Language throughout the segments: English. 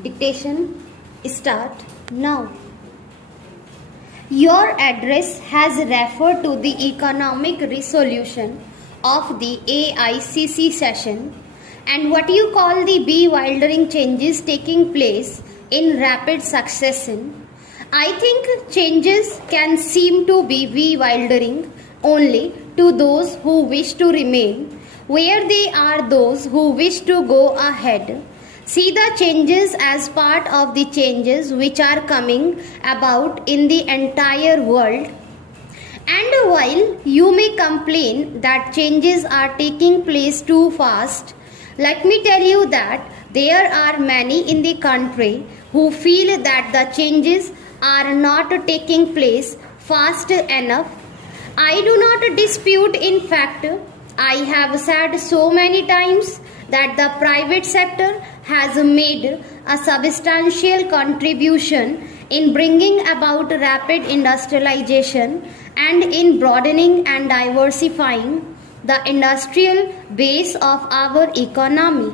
Dictation start now. Your address has referred to the economic resolution of the AICC session and what you call the bewildering changes taking place in rapid succession. I think changes can seem to be bewildering only to those who wish to remain where they are, those who wish to go ahead. See the changes as part of the changes which are coming about in the entire world. And while you may complain that changes are taking place too fast, let me tell you that there are many in the country who feel that the changes are not taking place fast enough. I do not dispute, in fact, I have said so many times that the private sector has made a substantial contribution in bringing about rapid industrialization and in broadening and diversifying the industrial base of our economy.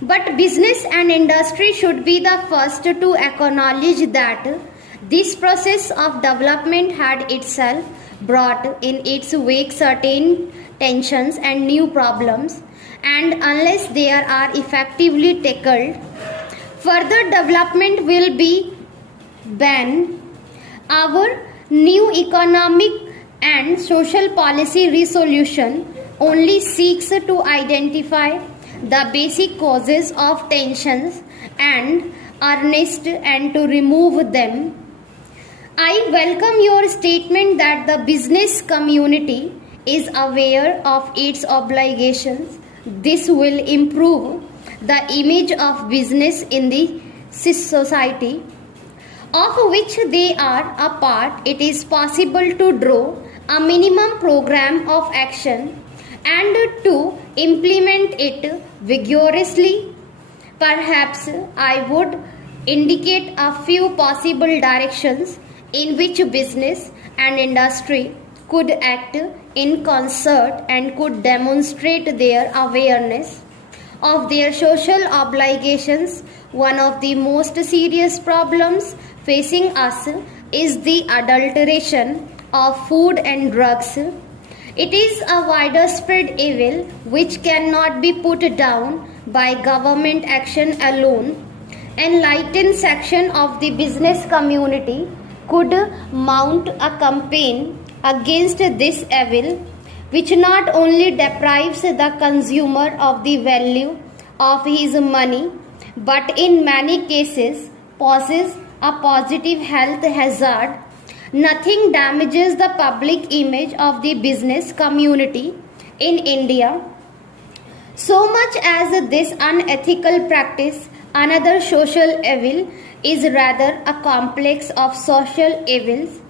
But business and industry should be the first to acknowledge that this process of development had itself brought in its wake certain tensions and new problems, and unless they are effectively tackled, further development will be banned. Our new economic and social policy resolution only seeks to identify the basic causes of tensions and earnest and to remove them. I welcome your statement that the business community is aware of its obligations. This will improve the image of business in the society of which they are a part. It is possible to draw a minimum program of action and to implement it vigorously. Perhaps I would indicate a few possible directions in which business and industry could act in concert and could demonstrate their awareness of their social obligations. One of the most serious problems facing us is the adulteration of food and drugs. It is a widespread evil which cannot be put down by government action alone. Enlightened section of the business community could mount a campaign against this evil, which not only deprives the consumer of the value of his money, but in many cases poses a positive health hazard. Nothing damages the public image of the business community in India so much as this unethical practice. Another social evil is rather a complex of social evils.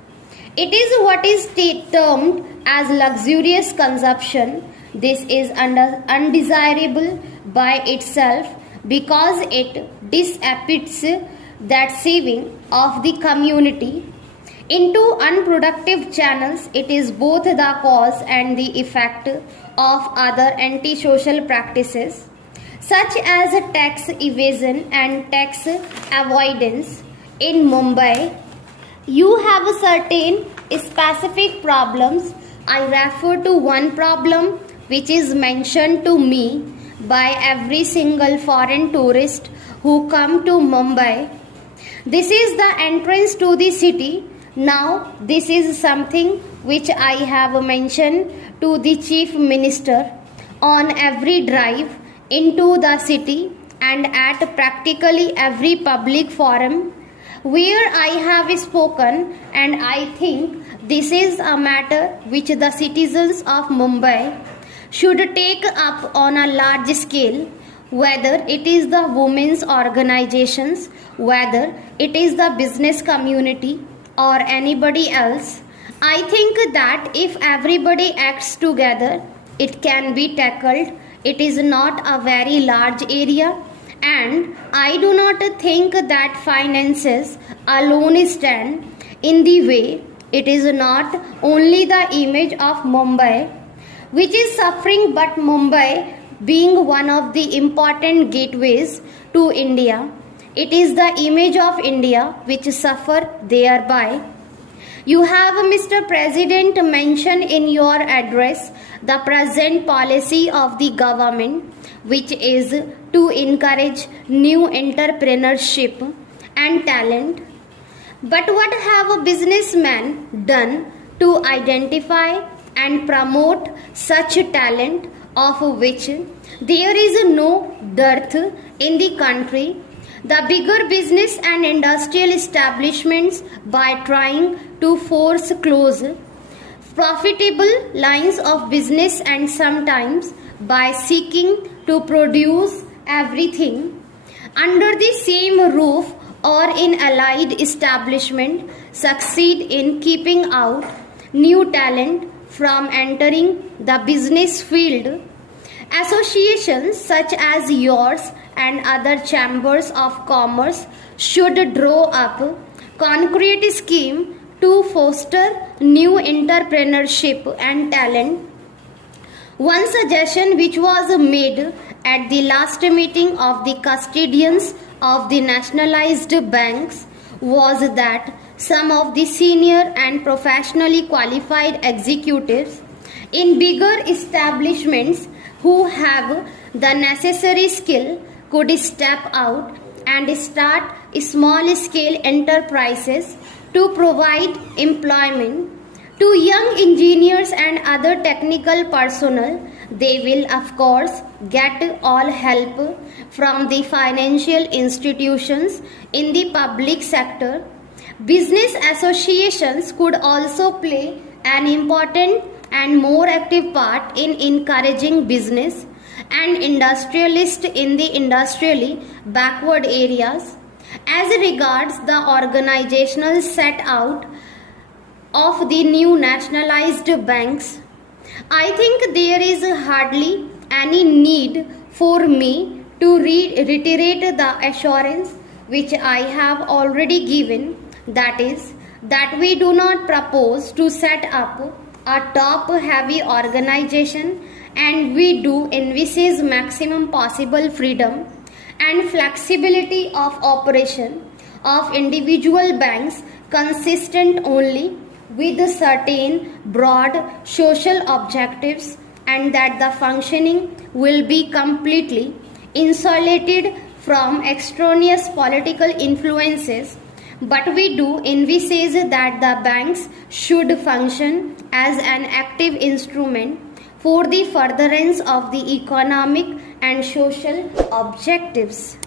It is what is termed as luxurious consumption. This is undesirable by itself because it dissipates that saving of the community into unproductive channels. It is both the cause and the effect of other antisocial practices such as tax evasion and tax avoidance. In Mumbai, you have certain specific problems. I refer to one problem which is mentioned to me by every single foreign tourist who come to Mumbai. This is the entrance to the city. Now, this is something which I have mentioned to the Chief Minister on every drive into the city and at practically every public forum where I have spoken, and I think this is a matter which the citizens of Mumbai should take up on a large scale, whether it is the women's organizations, whether it is the business community or anybody else. I think that if everybody acts together, it can be tackled. It is not a very large area, and I do not think that finances alone stand in the way. It is not only the image of Mumbai which is suffering, but Mumbai being one of the important gateways to India. It is the image of India which suffer thereby. You have, Mr. President, mentioned in your address the present policy of the government, which is to encourage new entrepreneurship and talent. But what have a businessman done to identify and promote such talent, of which there is no dearth in the country? The bigger business and industrial establishments, by trying to force close profitable lines of business and sometimes by seeking to produce everything under the same roof or in allied establishment, succeed in keeping out new talent from entering the business field. Associations such as yours and other chambers of commerce should draw up concrete scheme to foster new entrepreneurship and talent. One suggestion which was made at the last meeting of the custodians of the nationalized banks was that some of the senior and professionally qualified executives in bigger establishments who have the necessary skill could step out and start small scale enterprises to provide employment to young engineers and other technical personnel. They will of course get all help from the financial institutions in the public sector. Business associations could also play an important and more active part in encouraging business and industrialists in the industrially backward areas. As regards the organizational set out of the new nationalized banks, I think there is hardly any need for me to reiterate the assurance which I have already given, that is, that we do not propose to set up a top heavy organization, and we do envisage maximum possible freedom and flexibility of operation of individual banks consistent only with certain broad social objectives, and that the functioning will be completely insulated from extraneous political influences. But we do envisage that the banks should function as an active instrument for the furtherance of the economic and social objectives.